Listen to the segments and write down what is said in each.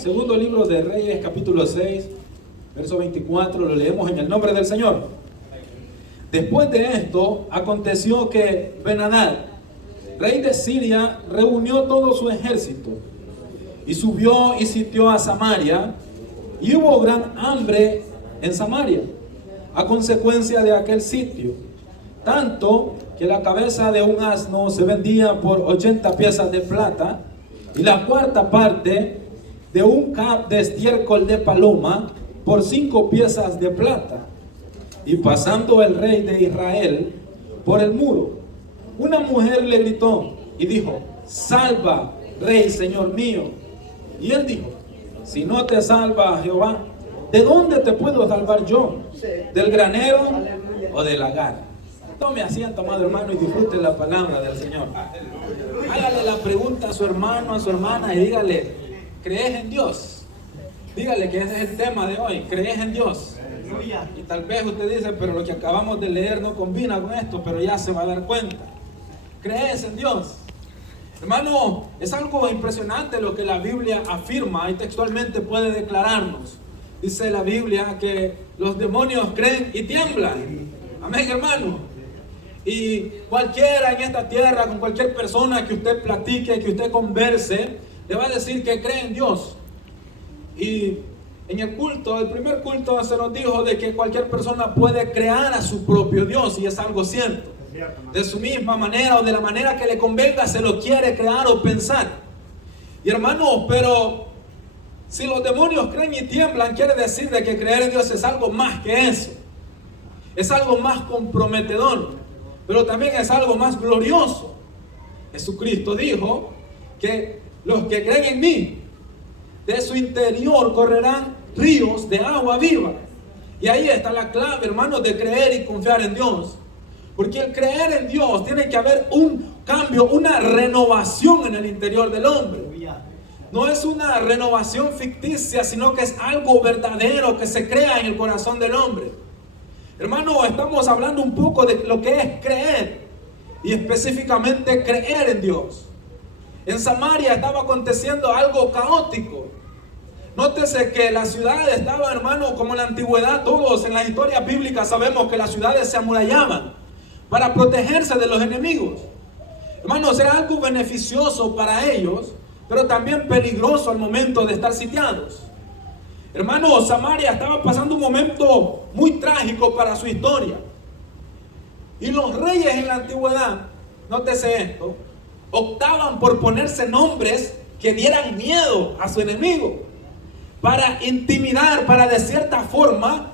segundo libro de Reyes, capítulo 6, verso 24, lo leemos en el nombre del Señor. Después de esto, aconteció que Ben-Hadad, rey de Siria, reunió todo su ejército y subió y sitió a Samaria, y hubo gran hambre en Samaria a consecuencia de aquel sitio, tanto que la cabeza de un asno se vendía por 80 piezas de plata, y la cuarta parte de un cab de estiércol de paloma por 5 piezas de plata. Y pasando el rey de Israel por el muro, una mujer le gritó y dijo: salva, rey, señor mío. Y él dijo: si no te salva Jehová, ¿de dónde te puedo salvar yo? ¿Del granero o de la gana? Tome asiento, amado hermano, y disfrute la palabra del Señor. Hágale la pregunta a su hermano, a su hermana, y dígale: ¿crees en Dios? Dígale que ese es el tema de hoy: ¿crees en Dios? Y tal vez usted dice: pero lo que acabamos de leer no combina con esto, pero ya se va a dar cuenta. ¿Crees en Dios? Hermano, es algo impresionante lo que la Biblia afirma y textualmente puede declararnos. Dice la Biblia que los demonios creen y tiemblan. Amén, hermano. Y cualquiera en esta tierra, con cualquier persona que usted platique, que usted converse, le va a decir que cree en Dios. Y en el culto, el primer culto, se nos dijo de que cualquier persona puede crear a su propio Dios, y es algo cierto. De su misma manera o de la manera que le convenga, se lo quiere crear o pensar. Y hermano, pero si los demonios creen y tiemblan, quiere decir de que creer en Dios es algo más que eso. Es algo más comprometedor, pero también es algo más glorioso. Jesucristo dijo que los que creen en mí, de su interior correrán ríos de agua viva. Y ahí está la clave, hermanos, de creer y confiar en Dios. Porque el creer en Dios tiene que haber un cambio, una renovación en el interior del hombre. No es una renovación ficticia, sino que es algo verdadero que se crea en el corazón del hombre. Hermano, estamos hablando un poco de lo que es creer, y específicamente creer en Dios. En Samaria estaba aconteciendo algo caótico. Nótese que la ciudad estaba, hermano, como en la antigüedad. Todos en las historias bíblicas sabemos que las ciudades se amurallaban para protegerse de los enemigos. Hermanos, era algo beneficioso para ellos, pero también peligroso al momento de estar sitiados. Hermanos, Samaria estaba pasando un momento muy trágico para su historia. Y los reyes en la antigüedad, nótese esto, optaban por ponerse nombres que dieran miedo a su enemigo, para intimidar, para de cierta forma,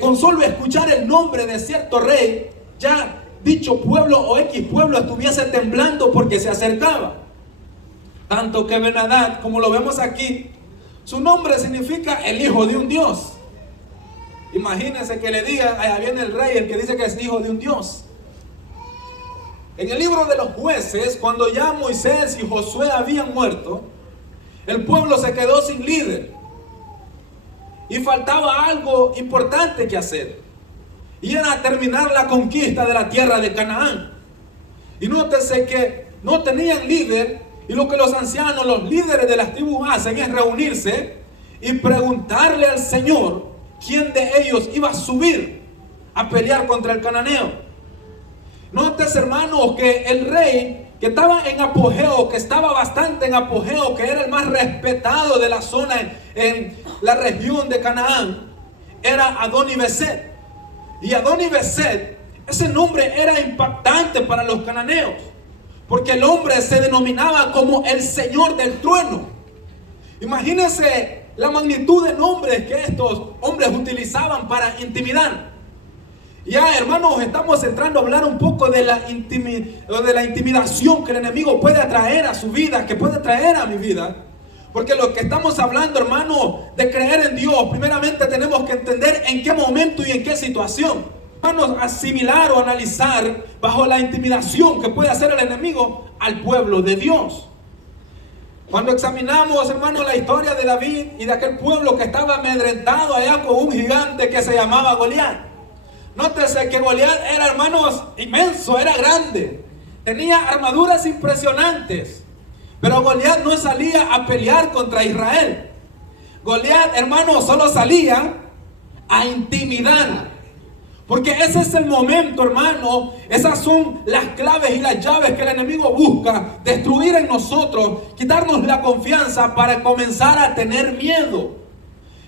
con solo escuchar el nombre de cierto rey, ya dicho pueblo o X pueblo estuviese temblando porque se acercaba. Tanto que Ben-Hadad, como lo vemos aquí, su nombre significa el hijo de un Dios. Imagínense que le diga: allá viene el rey, el que dice que es hijo de un Dios. En el libro de los Jueces, cuando ya Moisés y Josué habían muerto, el pueblo se quedó sin líder. Y faltaba algo importante que hacer. Y era terminar la conquista de la tierra de Canaán. Y nótese que no tenían líder. Y lo que los ancianos, los líderes de las tribus hacen es reunirse y preguntarle al Señor quién de ellos iba a subir a pelear contra el cananeo. Nótese, hermanos, que el rey que estaba en apogeo, que estaba bastante en apogeo, que era el más respetado de la zona en la región de Canaán, era Adoni-Beset. Y Adoni-Beset, ese nombre era impactante para los cananeos, porque el hombre se denominaba como el Señor del trueno. Imagínense la magnitud de nombres que estos hombres utilizaban para intimidar. Ya, hermanos, estamos entrando a hablar un poco de la intimidación que el enemigo puede atraer a su vida, que puede traer a mi vida. Porque lo que estamos hablando, hermano, de creer en Dios, primeramente tenemos que entender en qué momento y en qué situación. Hermanos, asimilar o analizar bajo la intimidación que puede hacer el enemigo al pueblo de Dios. Cuando examinamos, hermanos, la historia de David y de aquel pueblo que estaba amedrentado allá con un gigante que se llamaba Goliat. Nótese que Goliat era, hermanos, inmenso, era grande. Tenía armaduras impresionantes. Pero Goliat no salía a pelear contra Israel. Goliat, hermano, solo salía a intimidar. Porque ese es el momento, hermano. Esas son las claves y las llaves que el enemigo busca destruir en nosotros, quitarnos la confianza para comenzar a tener miedo.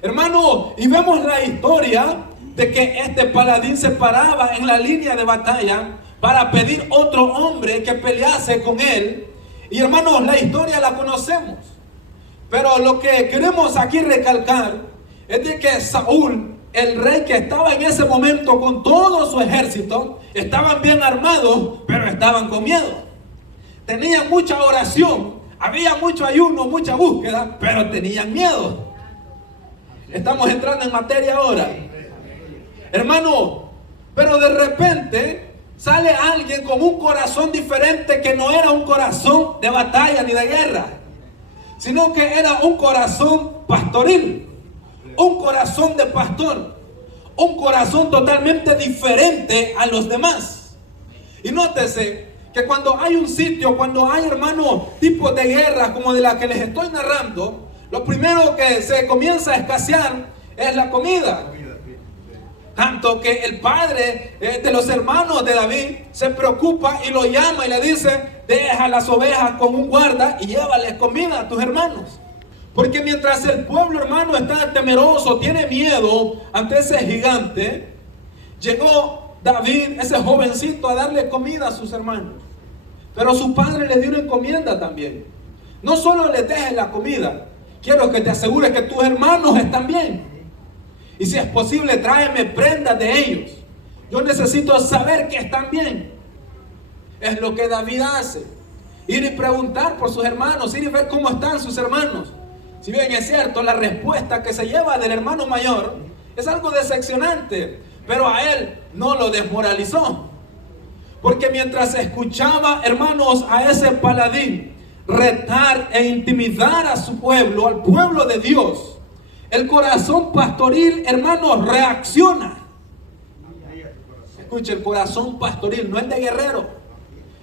Hermano, y vemos la historia de que este paladín se paraba en la línea de batalla para pedir otro hombre que pelease con él. Y hermanos, la historia la conocemos. Pero lo que queremos aquí recalcar es de que Saúl, el rey que estaba en ese momento con todo su ejército, estaban bien armados, pero estaban con miedo. Tenían mucha oración, había mucho ayuno, mucha búsqueda, pero tenían miedo. Estamos entrando en materia ahora. Hermano, pero de repente sale alguien con un corazón diferente, que no era un corazón de batalla ni de guerra, sino que era un corazón pastoril. Un corazón de pastor, un corazón totalmente diferente a los demás. Y nótese que cuando hay un sitio, cuando hay, hermanos, tipos de guerra como de la que les estoy narrando, lo primero que se comienza a escasear es la comida. Tanto que el padre de los hermanos de David se preocupa y lo llama y le dice: deja las ovejas con un guarda y llévales comida a tus hermanos. Porque mientras el pueblo, hermano, está temeroso, tiene miedo ante ese gigante, llegó David, ese jovencito, a darle comida a sus hermanos. Pero su padre le dio una encomienda también. No solo les dejes la comida, quiero que te asegures que tus hermanos están bien. Y si es posible, tráeme prendas de ellos. Yo necesito saber que están bien. Es lo que David hace. Ir y preguntar por sus hermanos, ir y ver cómo están sus hermanos. Si bien es cierto, la respuesta que se lleva del hermano mayor es algo decepcionante, pero a él no lo desmoralizó. Porque mientras escuchaba, hermanos, a ese paladín retar e intimidar a su pueblo, al pueblo de Dios, el corazón pastoril, hermanos, reacciona. Escuche, el corazón pastoril, no el de guerrero.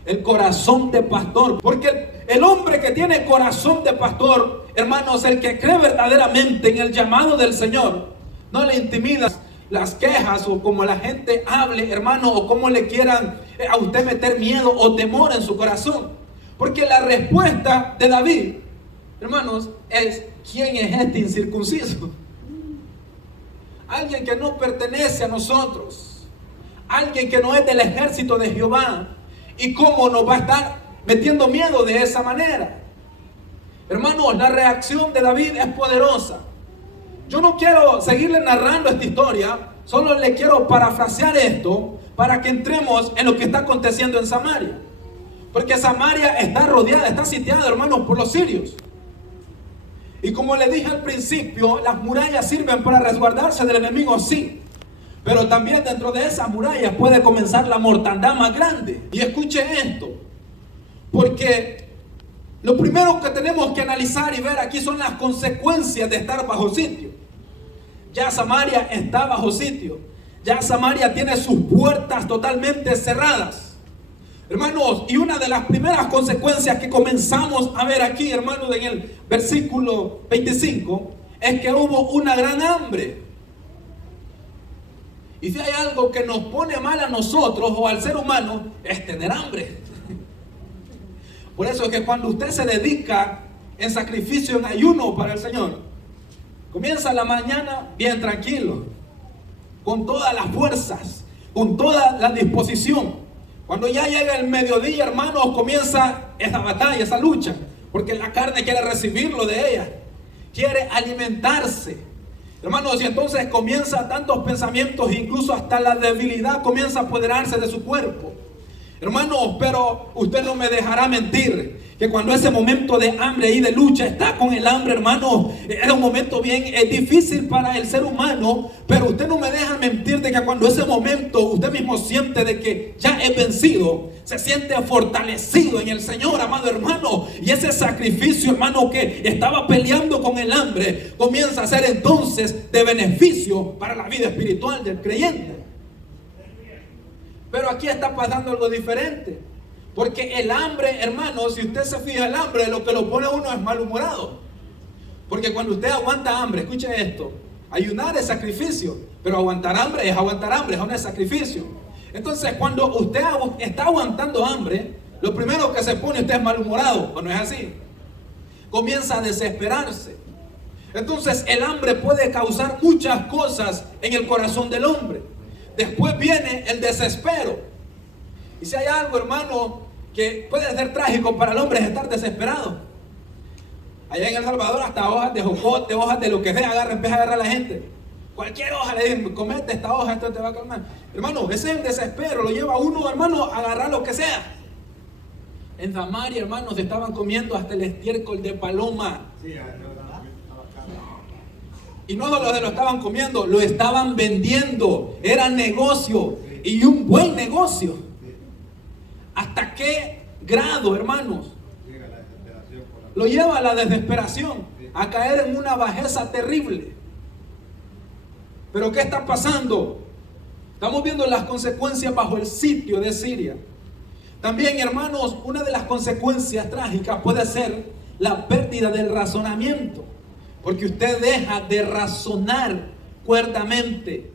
El corazón de pastor. Porque el hombre que tiene corazón de pastor, hermanos, el que cree verdaderamente en el llamado del Señor, no le intimida las quejas o como la gente hable, hermano, o como le quieran a usted meter miedo o temor en su corazón. Porque la respuesta de David, hermanos, es: ¿quién es este incircunciso? Alguien que no pertenece a nosotros, alguien que no es del ejército de Jehová. ¿Y cómo nos va a estar metiendo miedo de esa manera? Hermanos, la reacción de David es poderosa. Yo no quiero seguirle narrando esta historia, solo le quiero parafrasear esto para que entremos en lo que está aconteciendo en Samaria. Porque Samaria está rodeada, está sitiada, hermanos, por los sirios. Y como le dije al principio, las murallas sirven para resguardarse del enemigo, sí. Pero también dentro de esas murallas puede comenzar la mortandad más grande. Y escuche esto, porque lo primero que tenemos que analizar y ver aquí son las consecuencias de estar bajo sitio. Ya Samaria está bajo sitio. Ya Samaria tiene sus puertas totalmente cerradas. Hermanos, y una de las primeras consecuencias que comenzamos a ver aquí, hermanos, en el versículo 25, es que hubo una gran hambre. Y si hay algo que nos pone mal a nosotros o al ser humano, es tener hambre. Por eso es que cuando usted se dedica en sacrificio, en ayuno para el Señor, comienza la mañana bien tranquilo, con todas las fuerzas, con toda la disposición. Cuando ya llega el mediodía, hermanos, comienza esa batalla, esa lucha, porque la carne quiere recibirlo de ella, quiere alimentarse. Hermanos, y entonces comienza tantos pensamientos, incluso hasta la debilidad comienza a apoderarse de su cuerpo. Hermanos, pero usted no me dejará mentir que cuando ese momento de hambre y de lucha está con el hambre, hermano, es un momento bien difícil para el ser humano, pero usted no me deja mentir de que cuando ese momento usted mismo siente de que ya es vencido, se siente fortalecido en el Señor, amado hermano, y ese sacrificio, hermano, que estaba peleando con el hambre, comienza a ser entonces de beneficio para la vida espiritual del creyente. Pero aquí está pasando algo diferente. Porque el hambre, hermano, si usted se fija, el hambre lo que lo pone a uno es malhumorado. Porque cuando usted aguanta hambre, escuche esto, ayunar es sacrificio, pero aguantar hambre, es un sacrificio. Entonces, cuando usted está aguantando hambre, lo primero que se pone usted es malhumorado, ¿o no es así? Comienza a desesperarse. Entonces, el hambre puede causar muchas cosas en el corazón del hombre. Después viene el desespero. Y si hay algo, hermano, que puede ser trágico para el hombre, es estar desesperado. Allá en El Salvador, hasta hojas de jocote, hojas de lo que sea, empieza a agarrar a la gente. Cualquier hoja le dicen, comete esta hoja, esto te va a calmar. Hermano, ese es el desespero, lo lleva a uno, hermano, a agarrar lo que sea. En Samaria, hermanos, estaban comiendo hasta el estiércol de paloma. Y no solo se lo estaban comiendo, lo estaban vendiendo. Era negocio, y un buen negocio. ¿Hasta qué grado, hermanos? Lo lleva a la desesperación, a caer en una bajeza terrible. Pero ¿qué está pasando? Estamos viendo las consecuencias bajo el sitio de Siria. También, hermanos, una de las consecuencias trágicas puede ser la pérdida del razonamiento. Porque usted deja de razonar cuerdamente.